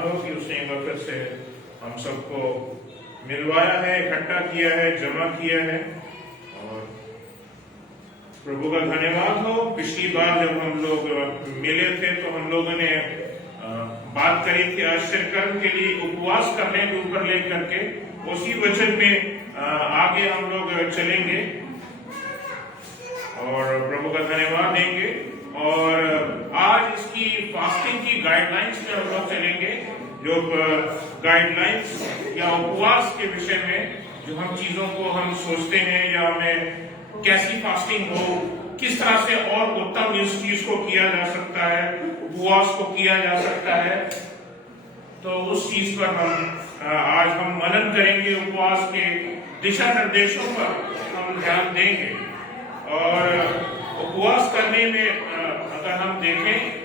धन्यवाद हो कि उसने एक बार फिर से हम सबको मिलवाया है, इकट्ठा किया है, जमा किया है। और प्रभु का धन्यवाद हो। पिछली बार जब हम लोग मिले थे तो हम लोगों ने बात करी थी आश्चर्य कर्म के लिए उपवास करने के ऊपर लेकर के। उसी वचन में आगे हम लोग चलेंगे और प्रभु का धन्यवाद देंगे। और आज इसकी फास्टिंग की गाइडलाइंस में हम लोग चलेंगे, जो गाइडलाइंस या उपवास के विषय में जो हम चीजों को हम सोचते हैं या हमें कैसी फास्टिंग हो, किस तरह से और उत्तम इस चीज को किया जा सकता है, उपवास को किया जा सकता है। तो उस चीज पर आज हम मनन करेंगे, उपवास के दिशा निर्देशों पर हम ध्यान देंगे। और उपवास करने में अगर हम देखें,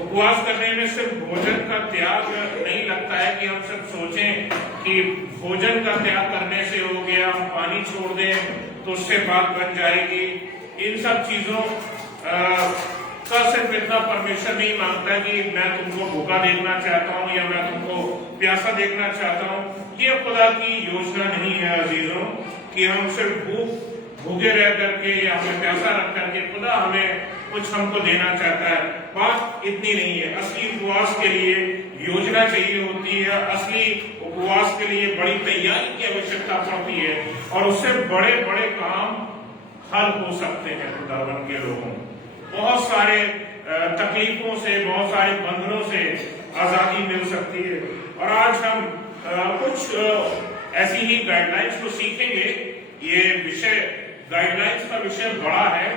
उपवास करने में सिर्फ भोजन का त्याग नहीं लगता है कि हम सिर्फ सोचें कि भोजन का त्याग करने से हो गया, हम पानी छोड़ दें तो उससे बात बन जाएगी। इन सब चीजों का सिर्फ इतना परमेश्वर नहीं मांगता कि मैं तुमको भूखा देखना चाहता हूँ या मैं तुमको प्यासा देखना चाहता हूँ। ये खुदा की योजना नहीं है अजीजों, कि हम सिर्फ भूखे रह करके या हमें प्यासा रख करके खुदा हमें कुछ हमको देना चाहता है। बात इतनी नहीं है। असली उपवास के लिए योजना चाहिए होती है, असली उपवास के लिए बड़ी तैयारी की आवश्यकता पड़ती है और उससे बड़े बड़े काम हल हो सकते हैं। खुदावन के लोगों बहुत सारे तकलीफों से, बहुत सारे बंधनों से आजादी मिल सकती है। और आज हम कुछ ऐसी ही गाइडलाइंस को सीखेंगे। ये विषय गाइडलाइंस का विषय बड़ा है,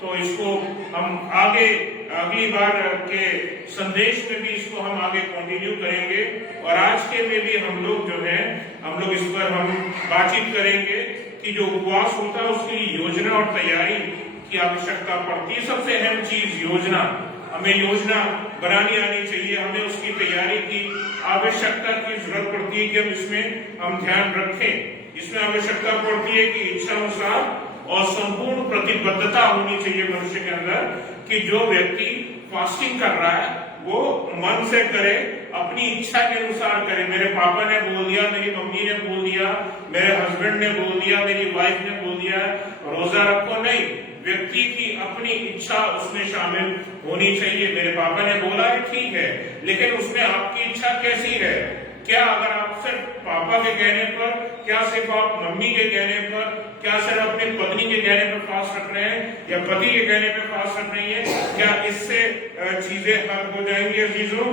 तो इसको हम आगे अगली बार के संदेश में भी इसको हम आगे कंटिन्यू करेंगे। और आज के में भी हम लोग जो है हम लोग इस पर हम बातचीत करेंगे कि जो उपवास होता है उसकी योजना और तैयारी की आवश्यकता पड़ती है। सबसे अहम चीज योजना, हमें योजना बनानी आनी चाहिए, हमें उसकी तैयारी की आवश्यकता की जरूरत पड़ती है कि हम इसमें हम ध्यान रखें। इसमें आवश्यकता पड़ती है कि इच्छा अनुसार और संपूर्ण प्रतिबद्धता होनी चाहिए मनुष्य के अंदर, कि जो व्यक्ति फास्टिंग कर रहा है वो मन से करे, अपनी इच्छा के अनुसार करे। मेरे पापा ने बोल दिया, मेरी मम्मी ने बोल दिया, मेरे हस्बैंड ने बोल दिया, मेरी वाइफ ने बोल दिया रोजा रखो, नहीं। व्यक्ति की अपनी इच्छा उसमें शामिल होनी चाहिए। मेरे पापा ने बोला है, ठीक है, लेकिन उसमें आपकी इच्छा कैसी है? क्या अगर आप सिर्फ पापा के कहने पर, क्या सिर्फ आप मम्मी के कहने पर, क्या सिर्फ अपनी पत्नी के कहने पर फास्ट रख रहे हैं या पति के कहने पर फास्ट रख रही है, क्या इससे चीजें हल हो जाएंगी? अजीजों,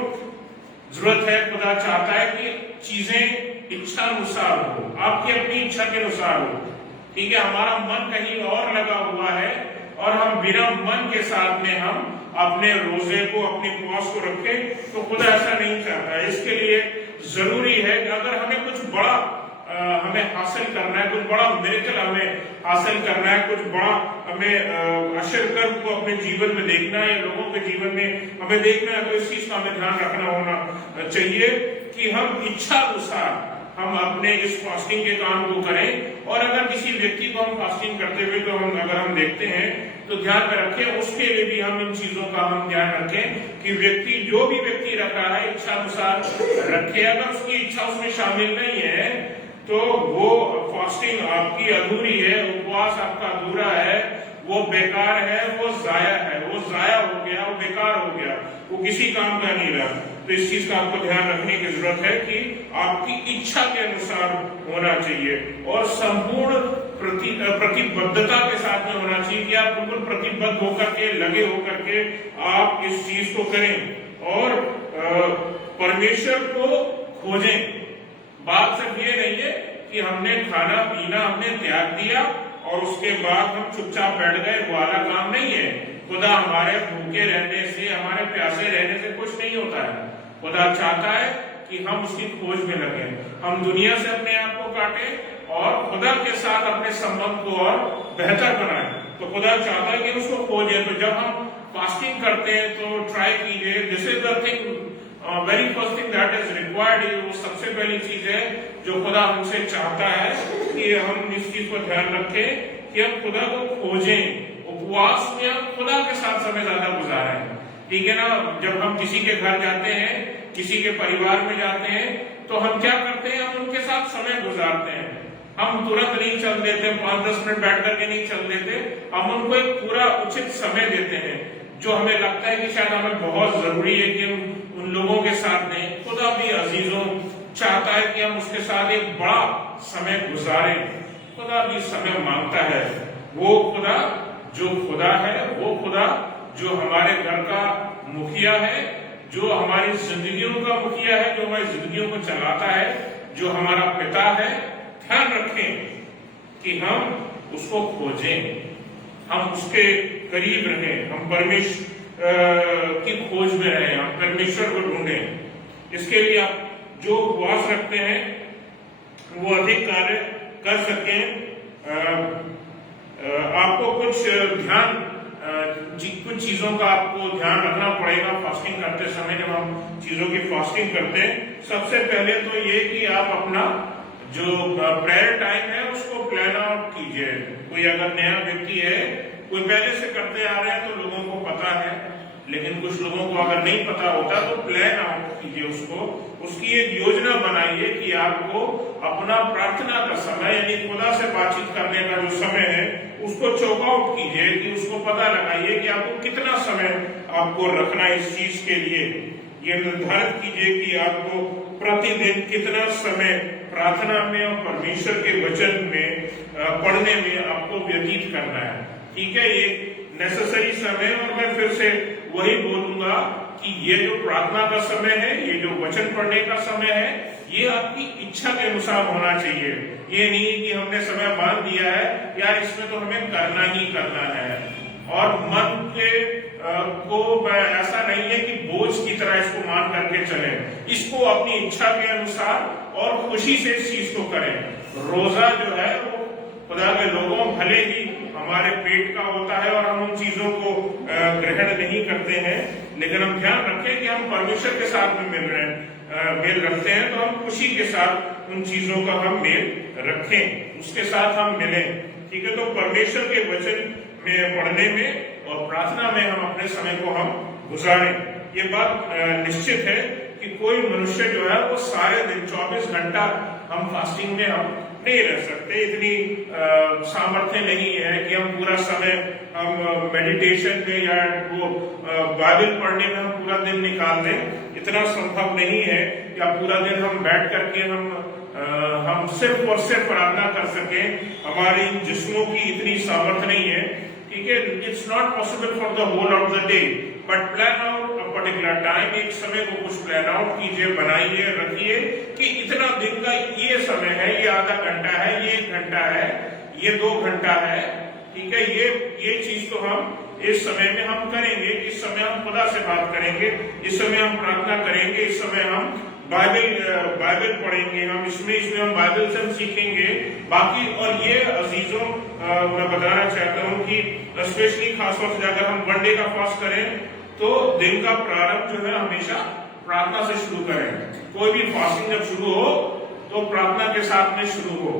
जरूरत है, खुदा चाहता है कि चीजें इच्छा अनुसार हो, आपकी अपनी इच्छा के अनुसार हो। ठीक है, हमारा मन कहीं और लगा हुआ है और हम बिना मन के साथ में हम अपने रोजे को, अपने उपवास को रखें, तो खुदा ऐसा नहीं चाहता है। इसके लिए जरूरी है कि अगर हमें कुछ बड़ा हमें हासिल करना है, कुछ बड़ा मिरेकल हमें हासिल करना है, कुछ बड़ा हमें आश्चर्य कर्म को अपने जीवन में देखना है या लोगों के जीवन में हमें देखना है, तो इस चीज का हमें ध्यान रखना होना चाहिए कि हम इच्छा अनुसार हम अपने इस फास्टिंग के काम को करें। और अगर किसी व्यक्ति को हम फास्टिंग करते हुए तो अगर हम देखते हैं तो ध्यान में रखें, उसके लिए भी हम इन चीजों का हम ध्यान रखें कि व्यक्ति, जो भी व्यक्ति रख रहा है, इच्छा अनुसार रखे। अगर उसकी इच्छा उसमें शामिल नहीं है तो वो फास्टिंग आपकी अधूरी है, उपवास आपका अधूरा है, वो बेकार है, वो जाया है, वो जाया हो गया, वो बेकार हो गया, वो किसी काम का नहीं रहा। तो इस चीज का आपको ध्यान रखने की जरूरत है कि आपकी इच्छा के अनुसार होना चाहिए और संपूर्ण प्रतिबद्धता के साथ में होना चाहिए कि आप बिल्कुल प्रतिबद्ध होकर के, लगे होकर के आप इस चीज को करें और परमेश्वर को खोजें। बात सिर्फ ये नहीं है कि हमने खाना पीना हमने त्याग दिया और उसके बाद हम चुपचाप बैठ गए, वो वाला काम नहीं है। खुदा हमारे भूखे रहने से, हमारे प्यासे रहने से कुछ नहीं होता है। खुदा चाहता है कि हम उसकी खोज में लगे, हम दुनिया से अपने आप को काटें और खुदा के साथ अपने संबंध को और बेहतर बनाएं। तो खुदा चाहता है कि उसको खोजें। तो जब हम फास्टिंग करते हैं तो ट्राई कीजिए, this is the thing, very first thing that is required. वो सबसे पहली चीज है जो खुदा हमसे चाहता है कि हम इस चीज को ध्यान रखें कि हम खुदा को खोजें। उपवास में हम खुदा के साथ समय ज्यादा गुजारें। ठीक है ना। जब हम किसी के घर जाते हैं, किसी के परिवार में जाते हैं, तो हम क्या करते हैं, हम उनके साथ समय गुजारते हैं। हम तुरंत नहीं चल देते, 5-10 मिनट बैठ करके नहीं चल देते, हम उनको एक पूरा उचित समय देते हैं जो हमें लगता है कि शायद हमें बहुत जरूरी है कि हम उन लोगों के साथ दें। खुदा भी अजीजों चाहता है कि हम उसके साथ एक बड़ा समय गुजारें। खुदा भी समय मांगता है। वो खुदा जो खुदा है, वो खुदा जो हमारे घर का मुखिया है, जो हमारी जिंदगियों का मुखिया है, जो हमारी जिंदगियों को चलाता है, जो हमारा पिता है। ध्यान रखें कि हम उसको खोजें, हम उसके करीब रहें, हम परमेश्वर की खोज में रहें, हम परमेश्वर को ढूंढें। इसके लिए आप जो उपवास रखते हैं वो अधिक कार्य कर सकें। आपको कुछ ध्यान कुछ चीजों का आपको ध्यान रखना पड़ेगा फास्टिंग करते समय। जब हम चीजों की फास्टिंग करते हैं, सबसे पहले तो ये कि आप अपना जो प्रेयर टाइम है उसको प्लान आउट कीजिए। कोई अगर नया व्यक्ति है, कोई पहले से करते आ रहे हैं तो लोगों को पता है, लेकिन कुछ लोगों को अगर नहीं पता होता तो प्लान आउट कीजिए उसको। उसकी एक योजना बनाइए कि आपको अपना प्रार्थना का समय यानी खुदा से बातचीत करने का जो समय है उसको चौक आउट कीजिए, कि उसको पता लगाइए कि आपको कितना समय आपको रखना है इस चीज के लिए। ये निर्धारित कीजिए कि आपको प्रतिदिन कितना समय प्रार्थना में और परमेश्वर के वचन में पढ़ने में आपको व्यतीत करना है। ठीक है, ये नेसेसरी समय। और मैं फिर से वही बोलूंगा कि ये जो प्रार्थना का समय है, ये जो वचन पढ़ने का समय है, ये आपकी इच्छा के अनुसार होना चाहिए। ये नहीं कि हमने समय बांध दिया है यार इसमें तो हमें करना ही करना है, और मन के को ऐसा नहीं है कि बोझ की तरह इसको मान करके चले। इसको अपनी इच्छा के अनुसार और खुशी से इस चीज को करें। रोजा जो है वो खुदा के लोगों भले ही हमारे पेट का होता है और हम उन चीजों को ग्रहण नहीं करते हैं, लेकिन हम ध्यान रखें कि हम परमेश्वर के साथ में मेल रखते हैं, तो हम खुशी के साथ उन चीजों का हम मेल रखें, उसके साथ हम मिलें। ठीक है, तो परमेश्वर के वचन में पढ़ने में और प्रार्थना में हम अपने समय को हम गुजारें। ये बात निश्चित है कि कोई मनुष्य जो है वो सारे दिन 24 घंटा हम फास्टिंग में हम नहीं रह सकते। इतनी सामर्थ्य नहीं है कि हम पूरा समय हम मेडिटेशन में या वो बाइबल पढ़ने में हम पूरा दिन निकाल दें। इतना संभव नहीं है या पूरा दिन हम बैठ करके हम सिर्फ और सिर्फ प्रार्थना कर सकें। हमारी जिस्मों की इतनी सामर्थ्य नहीं है। ठीक है, it's not possible for the whole of the day, but plan out a particular time. एक समय को कुछ प्लान आउट कीजिए, बनाइए, रखिए कि इतना दिन का ये समय है, ये आधा घंटा है, ये 1 घंटा है, ये 2 घंटा है। ठीक है, ये चीज तो हम इस समय में हम करेंगे। इस समय हम खुदा से बात करेंगे, इस समय हम प्रार्थना करेंगे, इस समय हम बाइबल पढ़ेंगे, हम इसमें हम बाइबल से हम सीखेंगे बाकी। और ये अजीजों मैं बताना चाहता हूँ कि स्पेशली खासतौर से अगर हम 1 डे का फास्ट करें तो दिन का प्रारंभ जो है हमेशा प्रार्थना से शुरू करें। कोई भी फास्टिंग जब शुरू हो तो प्रार्थना के साथ में शुरू हो।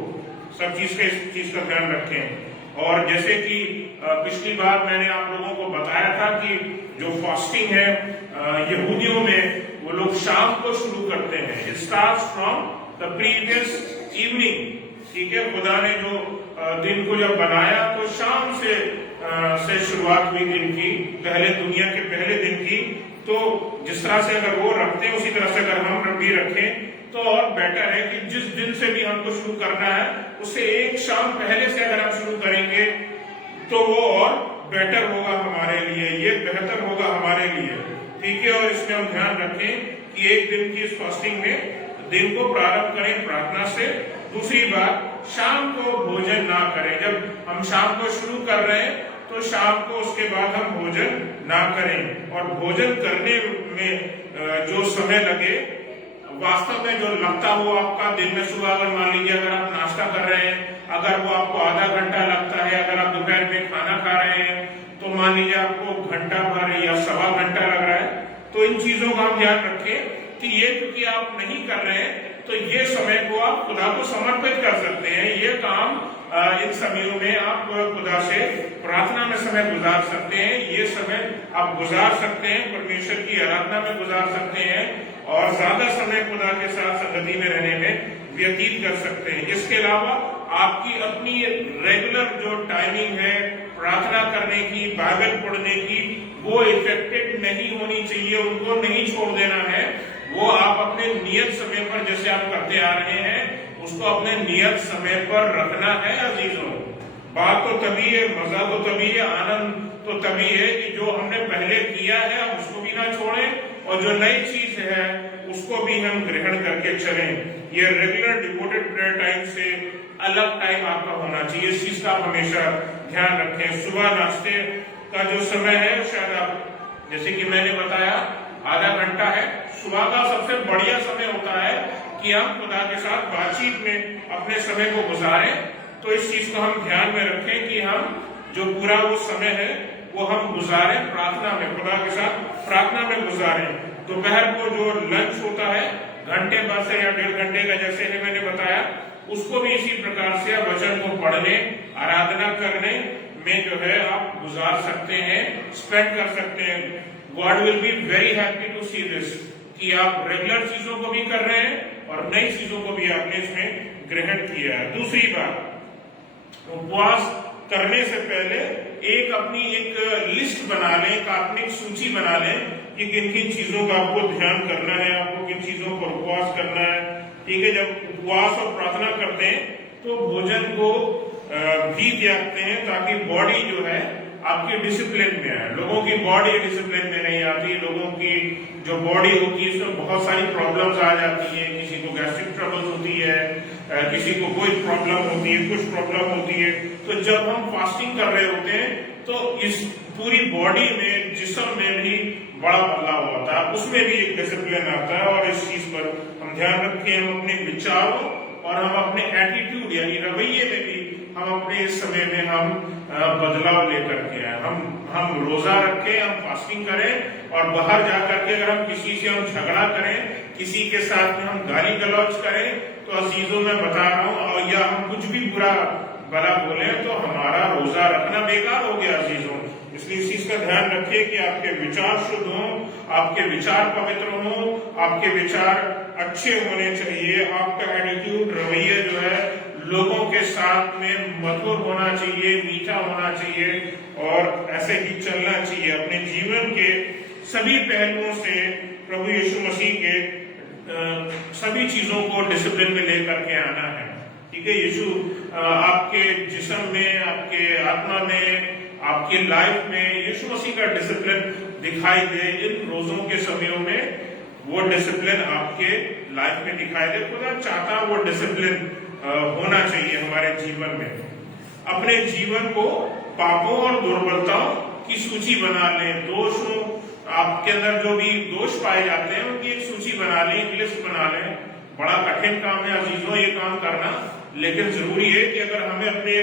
सब इस चीज का ध्यान रखें। और जैसे कि पिछली बार मैंने आप लोगों को बताया था कि जो फास्टिंग है यहूदियों में वो लोग शाम को शुरू करते हैं। It starts from the previous evening. ठीक है, खुदा ने जो दिन को जब बनाया तो शाम से शुरुआत हुई दिन की, पहले दुनिया के पहले दिन की। तो जिस तरह से अगर वो रखते हैं उसी तरह से अगर हम भी रखें तो और बेटर है कि जिस दिन से भी हमको शुरू करना है उससे एक शाम पहले से अगर हम शुरू करेंगे तो वो और बेटर होगा हमारे लिए, ये बेहतर होगा हमारे लिए। ठीक है, और इसमें हम ध्यान रखें कि एक दिन की इस फास्टिंग में दिन को प्रारंभ करें प्रार्थना से। दूसरी बात, शाम को भोजन ना करें। जब हम शाम को शुरू कर रहे हैं तो शाम को उसके बाद हम भोजन ना करें। और भोजन करने में जो समय लगे, वास्तव में जो लगता हो आपका दिन में सुबह, अगर मान लीजिए अगर आप नाश्ता कर रहे हैं, अगर वो आपको आधा घंटा लगता है, अगर आप दोपहर में खाना खा रहे हैं तो मान लीजिए आपको घंटा भर या सवा घंटा लग रहा है। तो इन चीजों का हम ध्यान रखें कि ये क्योंकि आप नहीं कर रहे हैं तो ये समय को आप खुदा को समर्पित कर सकते हैं। ये काम इन समयों में आप खुदा से प्रार्थना में समय गुजार सकते हैं। ये समय आप गुजार सकते हैं, परमेश्वर की आराधना में गुजार सकते हैं और ज्यादा समय खुदा के साथ संगति में रहने में व्यतीत कर सकते हैं। इसके अलावा आपकी अपनी रेगुलर जो टाइमिंग है प्रार्थना करने की, बाइबल पढ़ने की, वो इफेक्टेड नहीं होनी चाहिए, उनको नहीं छोड़ देना है। वो आप अपने नियत समय पर जैसे आप करते आ रहे हैं उसको अपने नियत समय पर रखना है। अजीजों, बात तो तभी है, मजा तो तभी है, आनंद तो तभी है कि जो हमने पहले किया है हम उसको भी ना छोड़ें और जो नई चीज है उसको भी हम ग्रहण करके चलें। ये रेगुलर डिवोटेड प्रेयर टाइम से अलग टाइम आपका होना चाहिए। इस चीज का आप हमेशा ध्यान रखें। सुबह नाश्ते का जो समय है शायद आप जैसे कि मैंने बताया आधा घंटा है। सुबह का सबसे बढ़िया समय होता है कि हम खुदा के साथ बातचीत में अपने समय को गुजारें। तो इस चीज को हम ध्यान में रखें कि हम जो पूरा वो समय है वो हम गुजारें प्रार्थना में, खुदा के साथ प्रार्थना में गुजारें। दोपहर को जो लंच होता है घंटे भर से या 1.5 घंटे का जैसे ही मैंने बताया, उसको भी इसी प्रकार से वचन को पढ़ने, आराधना करने में जो है आप गुजार सकते हैं, स्पेंड कर सकते हैं। God will be very happy to see this कि आप रेगुलर चीजों को भी कर रहे हैं और नई चीजों को भी आपने इसमें ग्रहण किया है। दूसरी बात, उपवास करने से पहले अपनी एक लिस्ट बना लें, काल्पनिक सूची बना लें कि किन किन चीजों का आपको ध्यान करना है, आपको किन चीजों पर उपवास करना है। ठीक है, जब उपवास और प्रार्थना करते हैं तो भोजन को भी त्यागते हैं ताकि बॉडी जो है आपकी डिसिप्लिन में है। लोगों की बॉडी डिसिप्लिन में नहीं आती, लोगों की जो बॉडी होती है उसमें बहुत सारी प्रॉब्लम्स आ जाती है। किसी को गैस्ट्रिक ट्रबल होती है, किसी को कोई प्रॉब्लम होती है, कुछ प्रॉब्लम होती है। तो जब हम फास्टिंग कर रहे होते हैं तो इस पूरी बॉडी में, जिस्म में भी बड़ा बदलाव होता है, उसमें भी एक डिसिप्लिन आता है। और इस चीज पर हम ध्यान रखें, हम अपने विचारों और हम अपने एटीट्यूड यानी रवैये में भी हम अपने इस समय में हम बदलाव लेकर के आए। हम रोजा रखें, हम फास्टिंग करें और बाहर जाकर के अगर हम किसी से हम झगड़ा करें, किसी के साथ में हम गाली गलौज करें तो अजीजों में बता रहा हूँ, या हम कुछ भी बुरा भला बोले तो हमारा रोजा रखना बेकार हो गया अजीजों। इसलिए इस चीज का ध्यान रखिए कि आपके विचार शुद्ध हों, आपके विचार पवित्र हों, आपके विचार अच्छे होने चाहिए, आपका एटीट्यूड रवैया जो है लोगों के साथ में मधुर होना चाहिए, मीठा होना चाहिए और ऐसे ही चलना चाहिए। अपने जीवन के सभी पहलुओं से प्रभु यीशु मसीह के सभी चीजों को डिसिप्लिन में लेकर के आना है। ठीक है, यीशु आपके जिस्म में, आपके आत्मा में, आपकी लाइफ में यीशु मसीह का डिसिप्लिन दिखाई दे। इन रोजों के समयों में वो डिसिप्लिन आपके लाइफ में दिखाई दे। खुदा चाहता वो डिसिप्लिन होना चाहिए हमारे जीवन में। अपने जीवन को पापों और दुर्बलताओं की सूची बना लें। दोषों, आपके अंदर जो भी दोष पाए जाते हैं उनकी एक सूची बना लें, एक लिस्ट बना लें। बड़ा कठिन काम है अजीजों ये काम करना, लेकिन जरूरी है कि अगर हमें अपने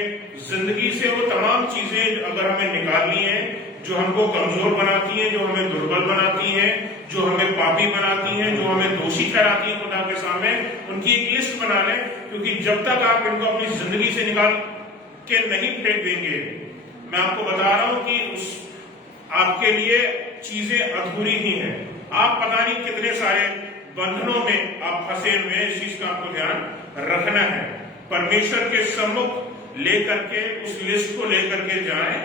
जिंदगी से वो तमाम चीजें अगर हमें निकालनी है जो हमको कमजोर बनाती हैं, जो हमें दुर्बल बनाती हैं, जो हमें पापी बनाती हैं, जो हमें दोषी ठहराती हैं खुदा के सामने, उनकी एक लिस्ट बना लें। क्योंकि जब तक आप इनको अपनी जिंदगी से निकाल के नहीं फेंक देंगे, मैं आपको बता रहा हूं कि उस आपके लिए चीजें अधूरी ही हैं। आप पता नहीं कितने सारे बंधनों में आप फंसे हुए हैं। इस चीज का आपको ध्यान रखना है। परमेश्वर के सम्मुख लेकर के उस लिस्ट को लेकर के जाएं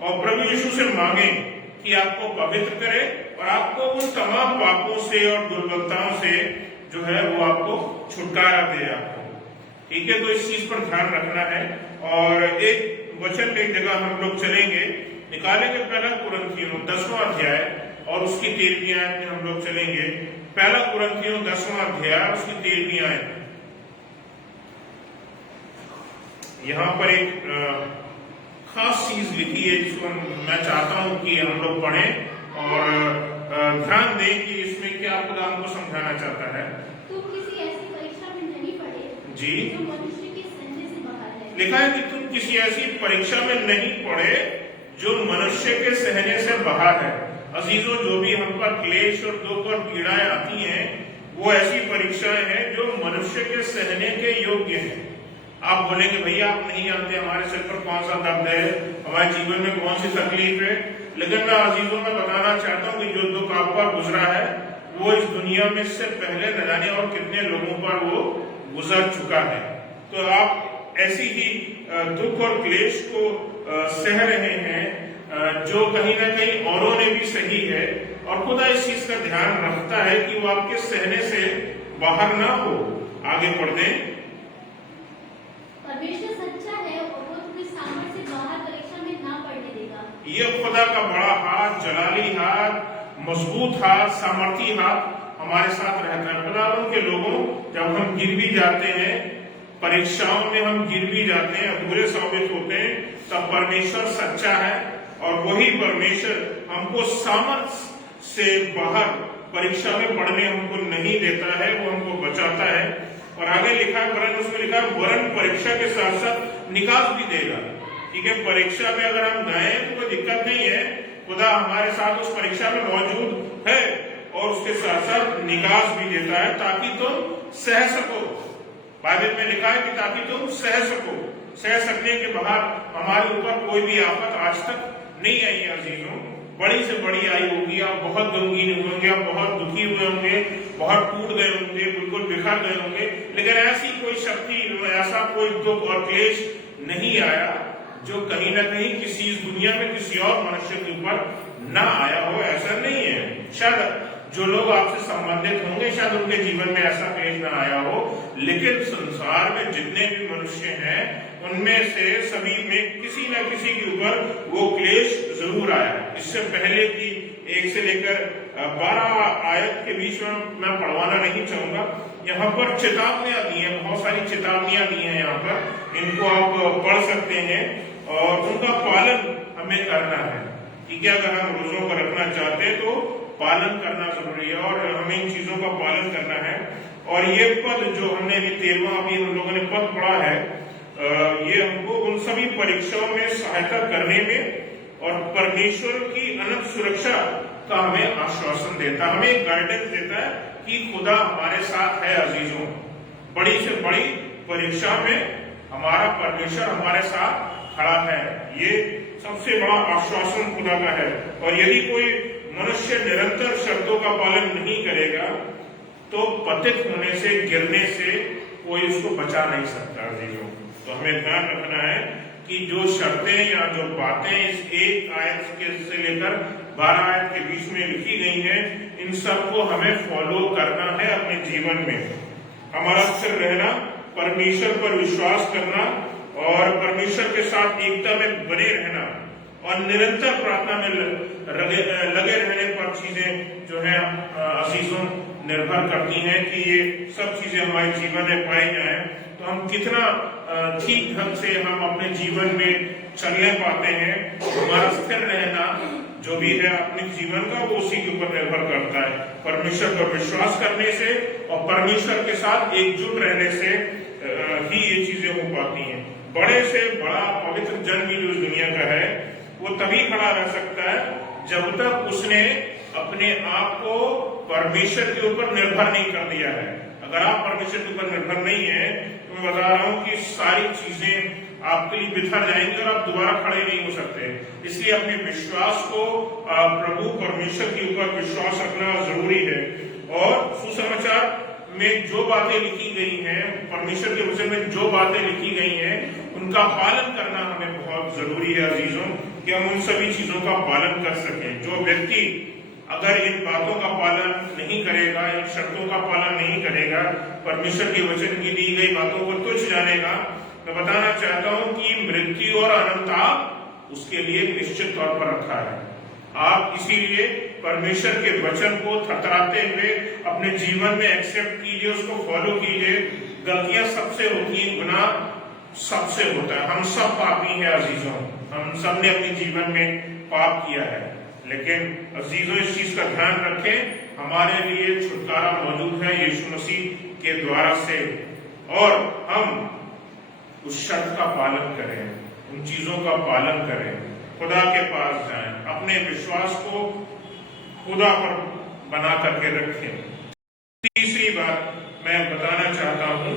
और प्रभु यीशु से मांगे कि आपको पवित्र करे और आपको उन तमाम पापों से और दुर्बलताओं से जो है वो आपको छुटकारा दे आपको। ठीक है, तो इस चीज पर ध्यान रखना है। और एक वचन एक जगह हम लोग चलेंगे, निकालेंगे पहला कुरिन्थियों 10वां अध्याय और उसकी 13वीं आयत में हम लोग चलेंगे। पहला कुरिन्थियों 10वां अध्याय उसकी 13वीं आयत। यहाँ पर एक खास चीज लिखी है जिसको मैं चाहता हूं कि हम लोग पढ़ें और ध्यान दें कि इसमें क्या खुदा हमको समझाना चाहता है। तुम किसी ऐसी परीक्षा में नहीं पड़े जी, जो मनुष्य के सहने से बाहर है। लिखा है कि तुम किसी ऐसी परीक्षा में नहीं पड़े जो मनुष्य के सहने से बाहर है। अजीजों, जो भी हम पर क्लेश और दुख और पीड़ाएं आती हैं वो ऐसी परीक्षाएं हैं जो मनुष्य के सहने के योग्य हैं। आप बोलेंगे भैया आप नहीं जानते हमारे सिर पर कौन सा दर्द है, हमारे जीवन में कौन सी तकलीफ है। लेकिन मैं अजीजों में बताना चाहता हूँ कि जो दुख आप पर गुजरा है वो इस दुनिया में से पहले न जाने और कितने लोगों पर वो गुजर चुका है। तो आप ऐसी ही दुख और क्लेश को सह रहे हैं जो कहीं ना कहीं औरों ने भी सही है, और खुदा इस चीज का ध्यान रखता है कि वो आपके सहने से बाहर ना हो। आगे पढ़ते हैं। परमेश्वर सच्चा है और वो तुम्हें सामर्थ से बाहर परीक्षा में ना पड़ने देगा। ये खुदा का बड़ा हाथ, जलाली हाथ, मजबूत हाथ, सामर्थी हाथ हमारे साथ रहता है। खुदा उनके लोगों जब हम गिर भी जाते हैं, परीक्षाओं में हम गिर भी जाते हैं, अधूरे साबित होते हैं, तब परमेश्वर सच्चा है और वही परमेश्वर हमको सामर्थ्य से बाहर परीक्षा में पढ़ने हमको नहीं देता है, वो हमको बचाता है। और आगे लिखा है वरन, उसमें लिखा है वरन परीक्षा के साथ साथ निकास भी देगा। ठीक है, परीक्षा में अगर हम गए तो कोई दिक्कत नहीं है, खुदा हमारे साथ उस परीक्षा में मौजूद है और उसके साथ साथ निकास भी देता है ताकि तुम सह सको। बाइबल में लिखा है कि ताकि तुम सह सको। सह सकने के बाद हमारे ऊपर कोई भी आफत आज तक नहीं आई है अजीजों। बड़ी से बड़ी आई होगी, आप बहुत गमगीन हुए होंगे, आप बहुत दुखी हुए होंगे, बहुत टूट गए होंगे, बिल्कुल बिखर गए होंगे, लेकिन ऐसी कोई शक्ति, ऐसा कोई दुख और क्लेश नहीं आया जो कहीं ना कहीं किसी इस दुनिया में किसी और मनुष्य के ऊपर ना आया हो। ऐसा नहीं है। शायद जो लोग आपसे संबंधित होंगे शायद उनके जीवन में ऐसा क्लेश ना आया हो, लेकिन संसार में जितने भी मनुष्य हैं उनमें से सभी में किसी न किसी के ऊपर वो क्लेश जरूर आया। इससे पहले की 1 से लेकर 12 आयत के बीच में मैं पढ़वाना नहीं चाहूंगा। यहाँ पर चेतावनियां दी हैं, बहुत सारी चेतावनियां दी हैं यहाँ पर, इनको आप पढ़ सकते हैं और उनका पालन हमें करना है। ठीक है, अगर हम रोजों को रखना चाहते हैं तो पालन करना जरूरी है और हमें इन चीजों का पालन करना है। और ये पद जो हमने अभी 13वां अभी हम लोगों ने पद पढ़ा है, ये हमको उन सभी परीक्षाओं में सहायता करने में और परमेश्वर की अनंत सुरक्षा का हमें आश्वासन देता है, हमें गाइडेंस देता है कि खुदा हमारे साथ है। अजीजों, बड़ी से बड़ी परीक्षा में हमारा परमेश्वर हमारे साथ खड़ा है, ये सबसे बड़ा आश्वासन खुदा का है। और यदि कोई मनुष्य निरंतर शर्तों का पालन नहीं करेगा तो पतित होने से, गिरने से कोई उसको बचा नहीं सकता। अजीजों, तो हमें ध्यान रखना है कि जो शर्तें या जो बातें इस 1 आयत के से लेकर 12 आयत के बीच में लिखी गई हैं, इन सबको हमें फॉलो करना है अपने जीवन में। हमारा स्थिर रहना, परमेश्वर पर विश्वास करना और परमेश्वर के साथ एकता में बने रहना और निरंतर प्रार्थना में लगे रहने पर चीजें जो है अजीजों निर्भर करती हैं कि ये सब चीजें हमारे जीवन में पाई जाएं, तो हम कितना ठीक ढंग से हम अपने जीवन में चलने पाते हैं। हमारा स्थिर रहना जो भी है अपने जीवन का, वो उसी के ऊपर निर्भर करता है। परमेश्वर पर विश्वास करने से और परमेश्वर के साथ एकजुट रहने से ही ये चीजें हो पाती हैं। बड़े से बड़ा पवित्र जन भी जो इस दुनिया का है वो तभी खड़ा रह सकता है जब तक उसने अपने आप को परमेश्वर के ऊपर निर्भर नहीं कर दिया है। अगर आप परमेश्वर के ऊपर निर्भर नहीं है तो मैं बता रहा हूं कि सारी चीजें आपके लिए बिखर जाएंगी और आप दोबारा खड़े नहीं हो सकते। इसलिए अपने विश्वास को प्रभु परमेश्वर के ऊपर विश्वास रखना जरूरी है। और सुसमाचार में जो बातें लिखी गई हैं, परमेश्वर के वचन में जो बातें लिखी गई हैं, उनका पालन करना हमें बहुत जरूरी है अजीजों, कि हम उन सभी चीजों का पालन कर सकें। जो व्यक्ति अगर इन बातों का पालन नहीं करेगा, इन शर्तों का पालन नहीं करेगा, परमेश्वर के वचन की दी गई बातों को तुच्छ जानेगा, मैं बताना चाहता हूं कि मृत्यु और अनंत उसके लिए निश्चित तौर पर रखा है। आप इसीलिए परमेश्वर के वचन को थरथराते हुए अपने जीवन में एक्सेप्ट कीजिए, उसको फॉलो कीजिए। गलतियां सबसे होती हैं, गुनाह सबसे होता है, हम सब पापी हैं अजीजों, हम सब ने अपने जीवन में पाप किया है। लेकिन अजीजों इस चीज का ध्यान रखें, हमारे लिए छुटकारा मौजूद है यीशु मसीह के द्वारा से, और हम उस शर्त का पालन करें, उन चीजों का पालन करें, खुदा के पास जाएं, अपने विश्वास को खुदा पर बना करके रखें। तीसरी बात मैं बताना चाहता हूं,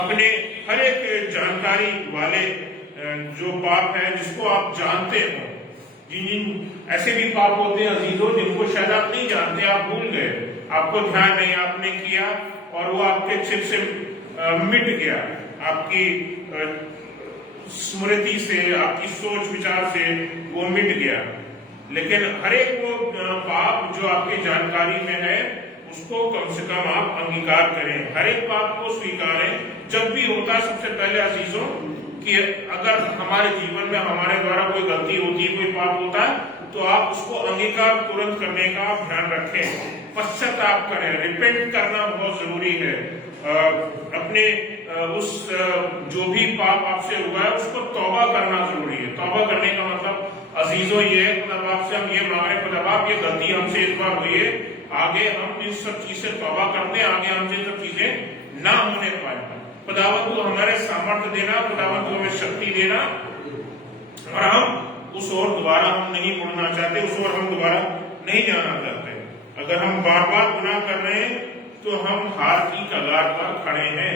अपने हर एक जानकारी वाले जो पाप है जिसको आप जानते हो, जिन ऐसे भी पाप होते हैं अजीजों जिनको शायद आप नहीं जानते, आप भूल गए, आपको ध्यान नहीं, आपने किया और वो आपके चित्त से मिट गया, आपकी स्मृति से, आपकी सोच विचार से वो मिट गया। लेकिन हर एक वो पाप जो आपकी जानकारी में है उसको कम से कम आप अंगीकार करें, हर एक पाप को स्वीकारें। जब भी होता है सबसे पहले अजीजों कि अगर हमारे जीवन में हमारे द्वारा कोई गलती होती है, कोई पाप होता है, तो आप उसको अंगीकार तुरंत करने का ध्यान रखें, पश्चाताप करें, रिपेंट करना बहुत जरूरी है। अपने उस जो भी पाप आपसे हुआ है उसको तौबा करना जरूरी है। तौबा करने का मतलब अजीजों ये है, मतलब आपसे हम ये मांग रहे हैं, खुदा बाप ये गलती हमसे इस बार हुई है, आगे हम इन सब चीज से तौबा करते हैं, आगे हमसे सब चीजें ना होने पाए। खुदावंद तू हमारे सामर्थ्य देना, खुदावंद तू हमें शक्ति देना, और हम उस ओर दोबारा हम नहीं मुड़ना चाहते, उस ओर हम दोबारा नहीं जाना चाहते। अगर हम बार बार गुनाह कर रहे हैं तो हम हार की कगार पर खड़े हैं।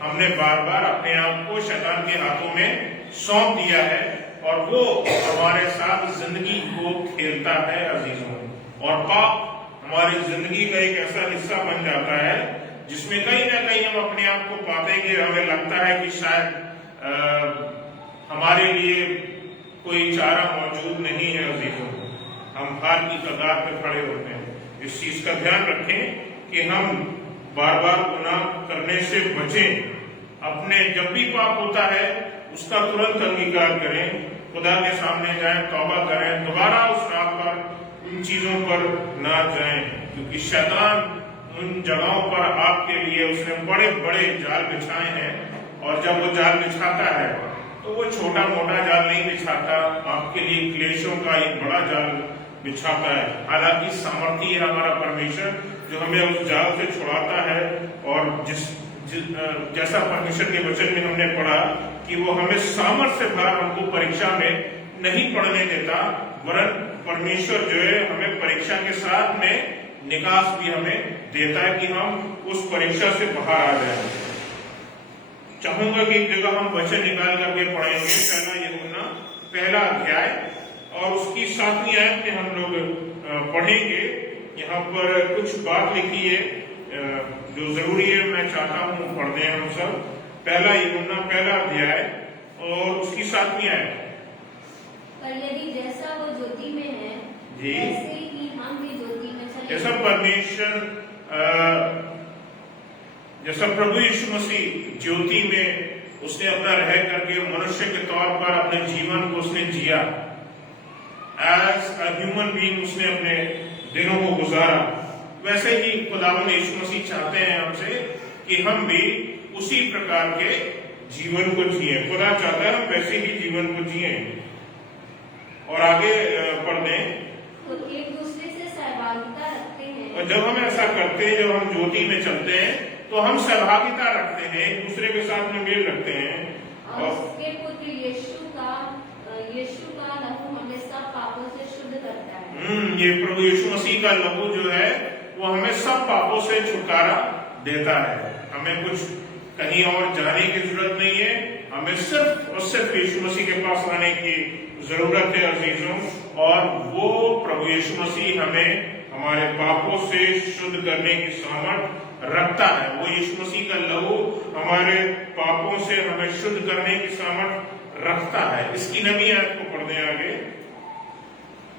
हमने बार बार अपने आप को शैतान के हाथों में सौंप दिया है और वो हमारे साथ जिंदगी को खेलता है अजीजों। और पाप हमारी जिंदगी का एक ऐसा हिस्सा बन जाता है जिसमें कहीं ना कहीं हम अपने आप को पाते हैं कि हमें लगता है कि शायद हमारे लिए कोई चारा मौजूद नहीं है अजीजों, हम हार की कगार पे खड़े होते हैं। इस चीज का ध्यान रखें कि हम बार बार गुनाह करने से बचें। अपने जब भी पाप होता है उसका तुरंत अंगीकार करें, खुदा के सामने जाएं, तौबा करें, दोबारा उस राह पर, उन चीजों पर ना जाएं, क्योंकि शैतान उन जगहों पर आपके लिए उसने बड़े बड़े जाल बिछाए हैं। और जब वो जाल बिछाता है तो वो छोटा मोटा जाल नहीं बिछाता, आपके लिए क्लेशों का एक बड़ा जाल बिछाता है। हालांकि सामर्थी है हमारा परमेश्वर जो हमें उस जाल से छुड़ाता है। और जैसा परमेश्वर के वचन में हमने पढ़ा कि वो हमें सामर्थ्य से भरा हमको परीक्षा में नहीं पढ़ने देता, वरन परमेश्वर जो है हमें परीक्षा के साथ में निकास भी हमें देता है कि हम उस परीक्षा से बाहर आ जाए। चाहूंगा कि एक जगह हम वचन निकाल करके पढ़ेंगे, पहला यूहन्ना पहला अध्याय और उसकी 7वीं आयत में हम लोग पढ़ेंगे। यहाँ पर कुछ बात लिखी है जो जरूरी है, मैं चाहता हूँ पढ़ दें हम सब। पहला यूहन्ना पहला अध्याय और उसकी 7वीं आयत। पर यदि जैसा वो ज्योति में है जी, वैसे ही हम भी ज्योति में चलें। जैसा परमेश्वर जैसा प्रभु यीशु मसीह ज्योति में उसने अपना रह करके मनुष्य के तौर पर अपने जीवन को उसने जिया, एज अ ह्यूमन बीइंग उसने अपने दिनों को गुजारा, वैसे ही खुदावंद यीशु मसीह चाहते हैं हमसे कि हम भी उसी प्रकार के जीवन को जिए। खुदा चाहता है हम वैसे ही जीवन को जिए। और आगे पढ़ दें। तो एक दूसरे से सहभागिता रखते हैं। और जब हम ऐसा करते हैं, जब हम ज्योति में चलते हैं तो हम सहभागिता रखते हैं, एक दूसरे के साथ में मेल रखते हैं। और उसके पुत्र यीशु का लहू हमें सब पापों से शुद्ध करता है। ये प्रभु यीशु मसीह का लहू जो है वो हमें सब पापों से छुटकारा देता है। हमें कुछ कहीं और जाने की जरूरत नहीं है, हमें सिर्फ और सिर्फ यीशु मसीह के पास आने की जरूरत है अजीजों। और वो प्रभु यीशु मसीह हमें हमारे पापों से शुद्ध करने की सामर्थ रखता है। वो यीशु मसीह का लहू हमारे पापों से हमें शुद्ध करने की सामर्थ रखता है। इसकी नवी आयत को पढ़ दें आगे।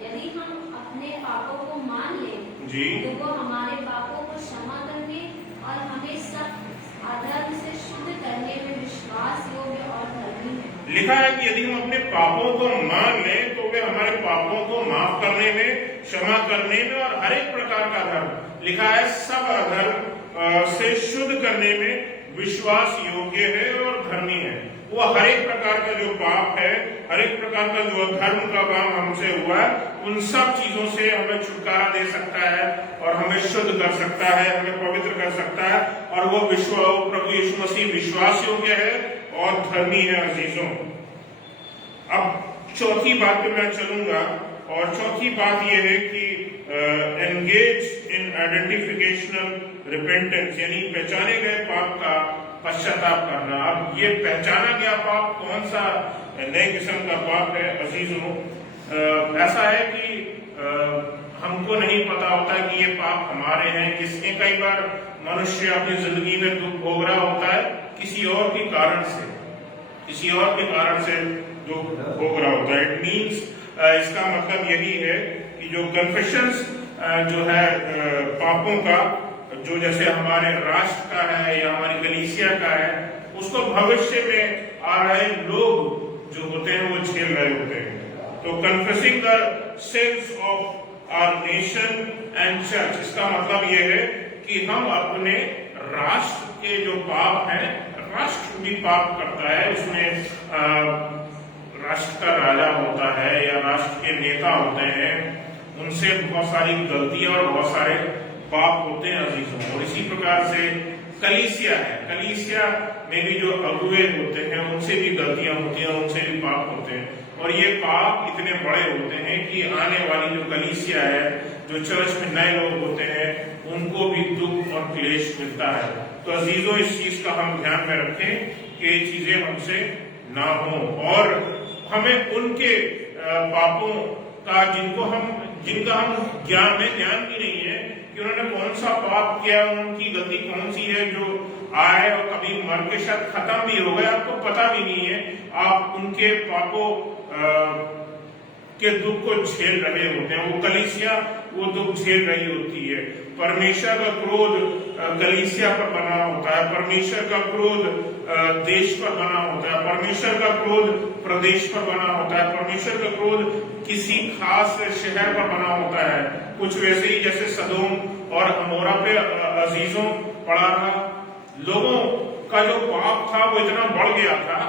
यदि हम अपने पापों को मान लें जी, तो वो हमारे पापों को क्षमा करने और हमें सब अधर्म से शुद्ध करने में विश्वास योग्य और धर्मी है। लिखा है कि यदि हम अपने पापों को मान लें तो वे हमारे पापों को माफ करने में, क्षमा करने में और हर एक प्रकार का धर्म, लिखा है सब अधर्म से शुद्ध करने में विश्वास योग्य है और धर्मी है। वो हर एक प्रकार का जो पाप है, हर एक प्रकार का जो धर्म का काम हमसे हुआ है, उन सब चीजों से हमें छुटकारा दे सकता है और हमें शुद्ध कर सकता है, हमें पवित्र कर सकता है। और वो प्रभु यीशु मसीह विश्वास योग्य है और धर्मी है अजीजों। अब चौथी बात पे मैं चलूंगा और चौथी बात यह है कि एंगेज इन आइडेंटिफिकेशनल रिपेंटेंस, यानी पहचाने गए पाप का पश्चाताप करना। अब ये पहचाना गया पाप कौन सा नए किस्म का पाप है अजीजों, ऐसा है कि हमको नहीं पता होता कि ये पाप हमारे हैं किसके। कई बार मनुष्य अपनी जिंदगी में दुख भोग रहा होता है किसी और के कारण से, किसी और के कारण से दुख भोग रहा होता है। इट मीन्स इसका मतलब यही है कि जो कन्फेशंस जो है पापों का, जो जैसे हमारे राष्ट्र का है या हमारी कलीसिया का है, उसको भविष्य में आ रहे लोग जो होते हैं वो झेल रहे होते हैं। तो confessing the sins of our nation and church, इसका मतलब ये है कि हम अपने राष्ट्र के जो पाप हैं, राष्ट्र भी पाप करता है, उसमें राष्ट्र का राजा होता है या राष्ट्र के नेता होते हैं, उनसे बहुत सारी गलतियां और बहुत सारे पाप होते हैं अजीजों। और इसी प्रकार से कलीसिया है, कलीसिया में भी जो अगुए होते हैं उनसे भी गलतियां होती हैं, उनसे भी पाप होते हैं। और ये पाप इतने बड़े होते हैं कि आने वाली जो कलीसिया है, जो चर्च में नए लोग होते हैं, उनको भी दुख और क्लेश मिलता है। तो अजीजों इस चीज का हम ध्यान में रखें कि ये चीजें हमसे ना हो और हमें उनके पापों का जिनका हम ज्ञान भी नहीं है कि उन्होंने कौन सा पाप किया, उनकी गलती कौन सी है जो आए और कभी मर के शायद खत्म भी हो गए, आपको पता भी नहीं है, आप उनके पापों के दुख को झेल रहे होते हैं। वो कलीसिया वो दुख झेल रही होती है। परमेश्वर का क्रोध कलीसिया पर बना होता है, परमेश्वर का क्रोध देश पर बना होता है, परमेश्वर का क्रोध प्रदेश पर बना होता है, परमेश्वर का क्रोध किसी खास शहर पर बना होता है। कुछ वैसे ही जैसे सदोम और अमोरा पे अजीजों पड़ा रहा, लोगों का जो पाप था वो इतना बढ़ गया था,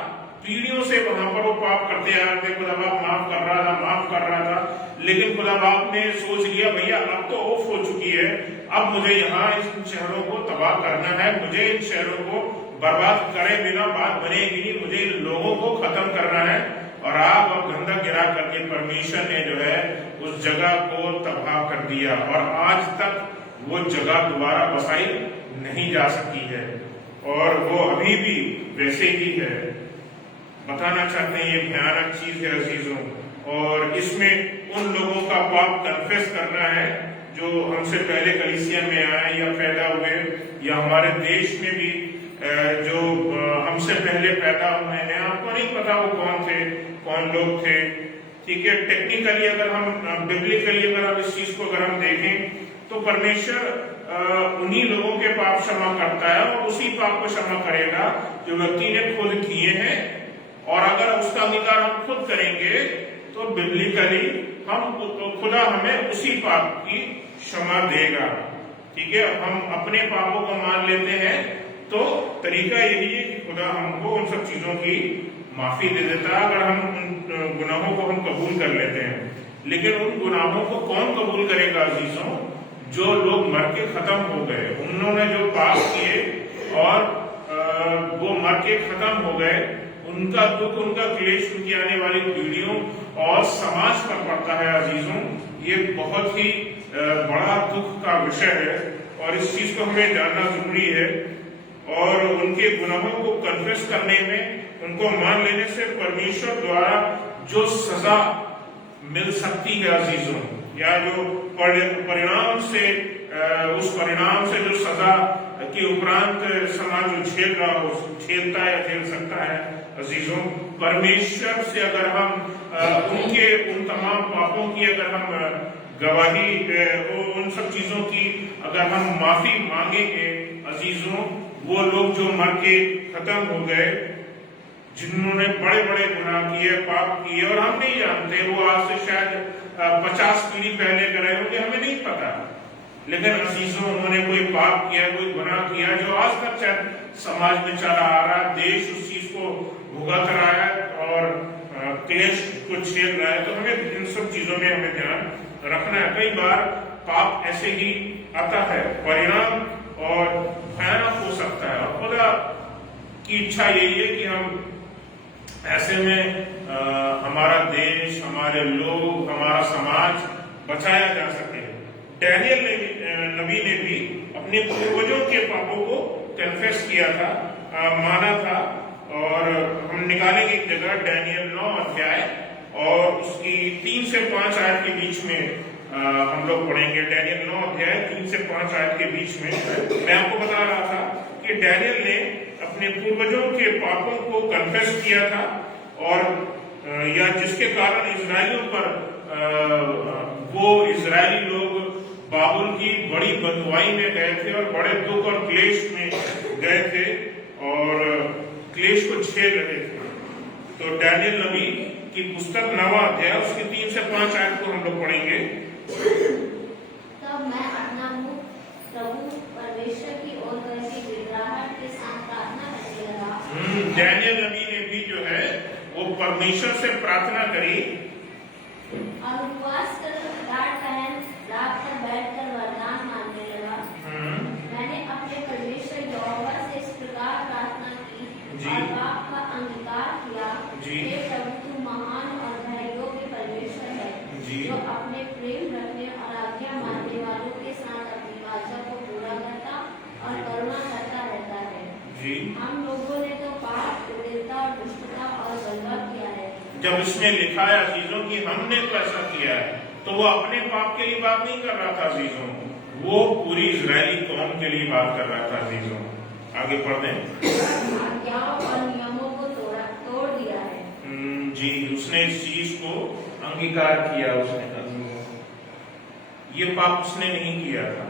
पीढ़ियों से वहां पर वो पाप करते आ रहे थे। खुदा बाप माफ कर रहा था, लेकिन खुदा बाप ने सोच लिया भैया अब तो ऑफ हो चुकी है, अब मुझे यहाँ इन शहरों को तबाह करना है, मुझे इन शहरों को बर्बाद करे बिना बात बनेगी नहीं, मुझे इन लोगों को खत्म करना है। और आग और गंधक गिरा करके परमेश्वर ने जो है उस जगह को तबाह कर दिया और आज तक वो जगह दोबारा बसाई नहीं जा सकी है और वो अभी भी वैसे ही है। बताना चाहते हैं ये भयानक चीज है अजीजों, और इसमें उन लोगों का पाप कन्फेस करना है जो हमसे पहले कलीसिया में आए या पैदा हुए, या हमारे देश में भी जो हमसे पहले पैदा हुए हैं। आपको नहीं पता वो कौन थे, कौन लोग थे, ठीक है। टेक्निकली अगर हम बिब्लिकली अगर हम इस चीज को अगर हम देखें तो परमेश्वर उन्हीं लोगों के पाप क्षमा करता है और उसी पाप को क्षमा करेगा जो व्यक्ति ने खुद किए हैं। और अगर उसका अंगीकार हम खुद करेंगे तो बिब्लिकली खुदा हमें उसी पाप की क्षमा देगा, ठीक है। हम अपने पापों को मान लेते हैं तो तरीका यही है कि खुदा हमको उन सब चीजों की माफी दे देता है अगर हम उन गुनाहों को हम कबूल कर लेते हैं। लेकिन उन गुनाहों को कौन कबूल करेगा अजीजों? जो लोग मर के खत्म हो गए, उन्होंने जो पाप किए और वो मर के खत्म हो गए, उनका दुख, उनका क्लेश उनकी आने वाली पीढ़ियों और समाज पर पड़ता है अजीजों। ये बहुत ही बड़ा दुख का विषय है और इस चीज को हमें जानना जरूरी है। और उनके गुनाहों को कन्फेस करने में, उनको मान लेने से परमेश्वर द्वारा जो सजा मिल सकती है अजीजों, या जो परिणाम से उस परिणाम से जो सजा के उपरांत समाज जो झेल रहा हो, झेलता है, झेल सकता है अजीजों, परमेश्वर से अगर हम उनके उन तमाम पापों की अगर हम गवाही, उन सब चीजों की अगर हम माफी मांगेंगे अजीजों, वो लोग जो मर के खत्म हो गए, जिन्होंने बड़े बड़े गुनाह किए, पाप किए और हम नहीं जानते, वो आज से शायद 50 पीढ़ी पहले करे होंगे, हमें नहीं पता, लेकिन अजीजों उन्होंने कोई पाप किया, कोई गुनाह किया जो आज तक शायद समाज में चला आ रहा है, देश उस चीज को भुगत रहा है और क्लेश को झेल रहा है। तो हमें इन सब चीजों में हमें ध्यान रखना है। कई बार पाप ऐसे ही आता है, परिणाम और भयानक हो सकता है, और खुदा की इच्छा यही है कि हम ऐसे में हमारा देश, हमारे लोग, हमारा समाज बचाया जा सके। डैनियल नबी ने भी अपने पूर्वजों के पापों को कन्फेस किया था। माना था। और हम निकालेंगे एक जगह डैनियल 9 अध्याय और उसकी 3 से 5 आयत के बीच में हम लोग पढ़ेंगे। डैनियल 9 अध्याय 3 से 5 आयत के बीच में मैं आपको बता रहा था कि डैनियल ने अपने पूर्वजों के पापों को कन्फेस किया था और या जिसके कारण इजराइलियों पर वो इजरायली लोग बाबुल की बड़ी बंधुआई में गए थे और बड़े दुख और क्लेश में गए थे और क्लेश को झेल रहे थे। तो डैनियल नबी की पुस्तक 9वां अध्याय उसकी 3 से 5 आयत को हम लोग पढ़ेंगे। तब मैं अपना मुख प्रभु परमेश्वर की ओर करके गिड़गिड़ाहट के साथ प्रार्थना करने लगा। डैनियल नबी ने भी जो है वो परमेश्वर से प्रार्थना करी और उपवास कर रात बैठकर वरदान मांगने लगा। मैंने अपने परमेश्वर यहोवा से इस प्रकार प्रार्थना की और पाप का अंगीकार किया। हे प्रभु, तू महान और भययोग्य परमेश्वर है, जो अपने प्रेम रखने और आज्ञा मानने वालों के साथ अपनी वाचा को पूरा करता और करुणा करता रहता है। हम लोगों ने तो पाप, क्रूरता और दुष्टता और बलवा किया है। जब इसने लिखा है अजीजों की हमने तो ऐसा किया है, तो वो अपने पाप के लिए बात नहीं कर रहा था अजीजों, वो पूरी इजरायली कौम के लिए बात कर रहा था अजीजों। आगे पढ़ दें। आज्ञाओं और नियमों को तोड़ दिया है। जी, उसने इस चीज को अंगीकार किया। उसने ये पाप उसने नहीं किया था,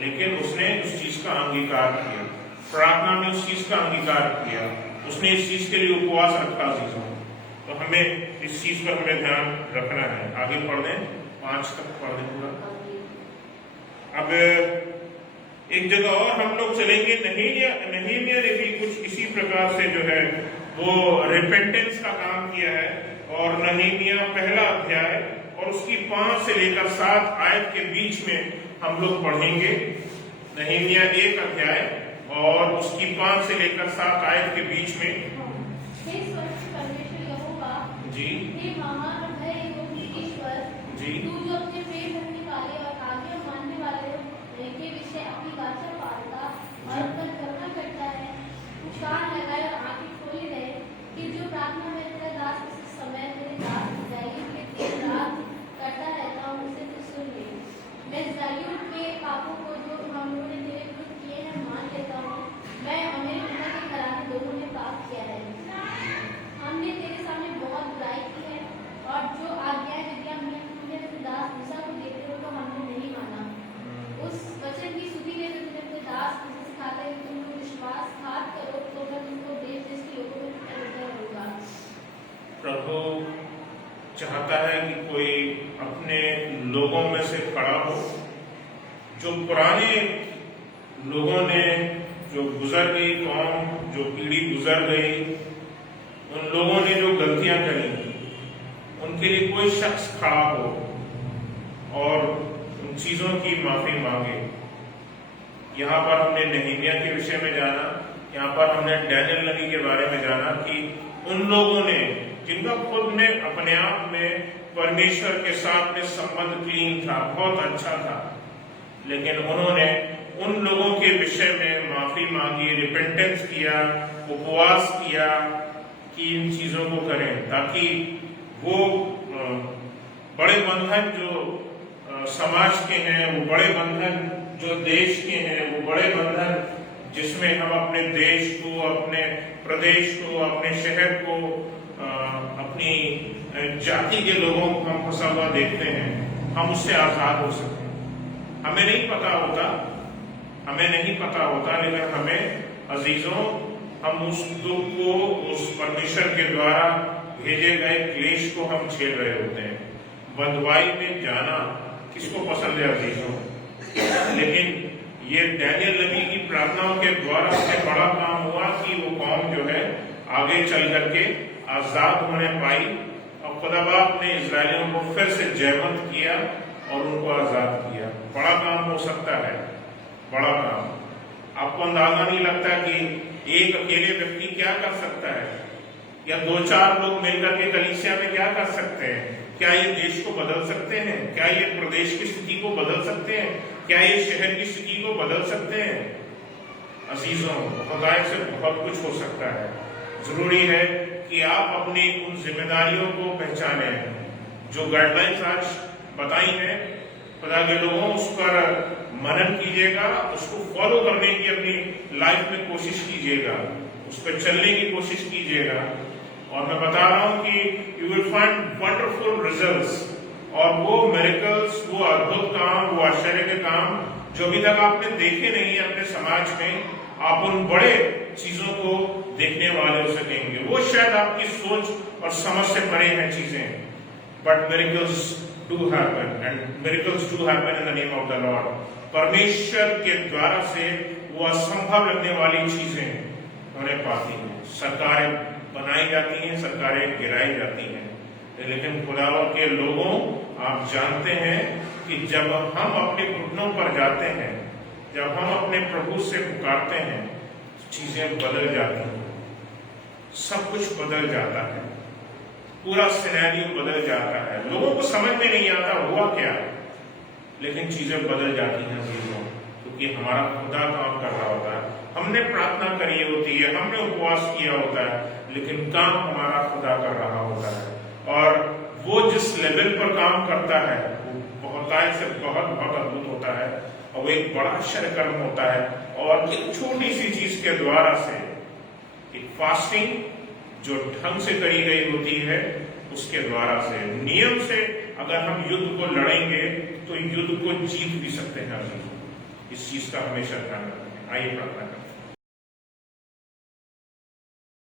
लेकिन उसने उस चीज का अंगीकार किया। प्रार्थना में उस चीज का अंगीकार किया, उसने इस चीज के लिए उपवास रखा अजीजों। तो हमें इस चीज पर हमें ध्यान रखना है। आगे पढ़ दें, 5 तक पढ़ दें पूरा। अब एक जगह और हम लोग चलेंगे। नहीमिया ने भी कुछ इसी प्रकार से जो है वो रिपेंटेंस का काम किया है। और नहीमिया 1 अध्याय और उसकी 5 से लेकर 7 आयत के बीच में हम लोग पढ़ेंगे। नहीमिया 1 अध्याय और उसकी 5 से लेकर 7 आयत के बीच में। जी, हे महान और भययोग्य ईश्वर, जी, तू जो अपने प्रेम रखने वाले और आज्ञा मानने वाले के विषय अपनी वाचा पालता और उन पर करुणा करता है, तू कान लगाए और आंखें खोले रहे कि जो प्रार्थना में तेरा दास इस समय तेरे दास इस्राएलियों के दिन रात करता रहता हूँ, उसे तू सुन ले। मैं इस्राएलियों के पापों को जो हम लोगों ने तेरे विरुद्ध किए हैं मान लेता हूँ। मैं और मेरे पिता के घराने दोनों ने पाप किया है। हमने तेरे सामने बहुत बुराई की है और जो आज्ञाएं विधियां तूने अपने दास मूसा को देते हो तो हमने नहीं माना। उस वचन की सुधि ले जो तूने अपने दास मूसा से सिखाता है कि तुम लोग विश्वासघात करो तो मैं तुमको देश देश के लोगों में पवित्र होगा। प्रभु चाहता है कि कोई अपने लोगों में से खड़ा हो, जो पुराने लोगों ने, जो गुजर गई कौम, जो पीढ़ी गुजर गई, उन लोगों ने जो गलतियां करी, उनके लिए कोई शख्स खड़ा हो और उन चीजों की माफी मांगे। यहाँ पर हमने नहीमिया के विषय में जाना, यहाँ पर हमने डैनियल नबी के बारे में जाना कि उन लोगों ने जिनका खुद में अपने आप में परमेश्वर के साथ में संबंध क्लीन था, बहुत अच्छा था, लेकिन उन्होंने उन लोगों के विषय में माफी मांगी, रिपेंटेंस किया, उपवास किया कि इन चीजों को करें, ताकि वो बड़े बंधन जो समाज के हैं, वो बड़े बंधन जो देश के हैं, वो बड़े बंधन जिसमें हम अपने देश को, अपने प्रदेश को, अपने शहर को, अपनी जाति के लोगों को हम फंसा हुआ देखते हैं, हम उससे आजाद हो सकते हैं। हमें नहीं पता होता, लेकिन हमें अजीजों, हम उस दुख को, उस परमेश्वर के द्वारा भेजे गए क्लेश को हम झेल रहे होते हैं। बंधुआई में जाना किसको पसंद है अजीजों? लेकिन ये डैनियल नबी की प्रार्थनाओं के द्वारा उससे बड़ा काम हुआ कि वो कौम जो है आगे चल करके आजाद होने पाई और खुदाबाद ने इजरायलियों को फिर से जयवंत किया और उनको आजाद किया। बड़ा काम हो सकता है, बड़ा काम। आपको अंदाजा नहीं लगता कि एक अकेले व्यक्ति क्या कर सकता है, या 2-4 लोग मिलकर के कलीसिया में क्या कर सकते हैं? क्या ये देश को बदल सकते हैं? क्या ये प्रदेश की स्थिति को बदल सकते हैं? क्या ये शहर की स्थिति को बदल सकते हैं? अजीजों, खुदाई से बहुत कुछ हो सकता है। जरूरी है कि आप अपनी उन जिम्मेदारियों को पहचाने जो गाइडलाइंस आज बताई हैं। खुदा के लोगों, उस पर मनन कीजिएगा, उसको फॉलो करने की अपनी लाइफ में कोशिश कीजिएगा, उस पर चलने की कोशिश कीजिएगा। और मैं बता रहा हूं कि you will find wonderful results, और वो मिरेकल्स, वो अद्भुत काम, वो आश्चर्य के काम जो अभी तक आपने देखे नहीं है अपने समाज में, आप उन बड़े चीजों को देखने वाले हो सकेंगे। वो शायद आपकी सोच और समझ से परे हैं चीजें, but miracles do happen, and miracles do happen in the name of the Lord. परमेश्वर के द्वारा से वो असंभव लगने वाली चीजें होने पाती हैं। सरकारें बनाई जाती हैं, सरकारें गिराई जाती हैं, लेकिन खुदावर के लोगों, आप जानते हैं कि जब हम अपने घुटनों पर जाते हैं, जब हम अपने प्रभु से पुकारते हैं, चीजें बदल जाती हैं, सब कुछ बदल जाता है, पूरा सिनेरियो बदल जाता है। लोगों को समझ में नहीं आता हुआ क्या, लेकिन चीजें बदल जाती हैं चीजों, क्योंकि हमारा खुदा काम कर रहा होता है। हमने प्रार्थना करी होती है, हमने उपवास किया होता है, लेकिन काम हमारा खुदा कर रहा होता है। और वो जिस लेवल पर काम करता है वो बहुतायत से बहुत बहुत अद्भुत होता है, और वो एक बड़ा आश्चर्य कर्म होता है। और एक छोटी सी चीज के द्वारा से, एक फास्टिंग जो ढंग से करी गई होती है, उसके द्वारा से, नियम से अगर हम युद्ध को लड़ेंगे तो युद्ध को जीत भी सकते हैं। इस चीज का हमेशा ध्यान रखें। आइए प्रार्थना करें।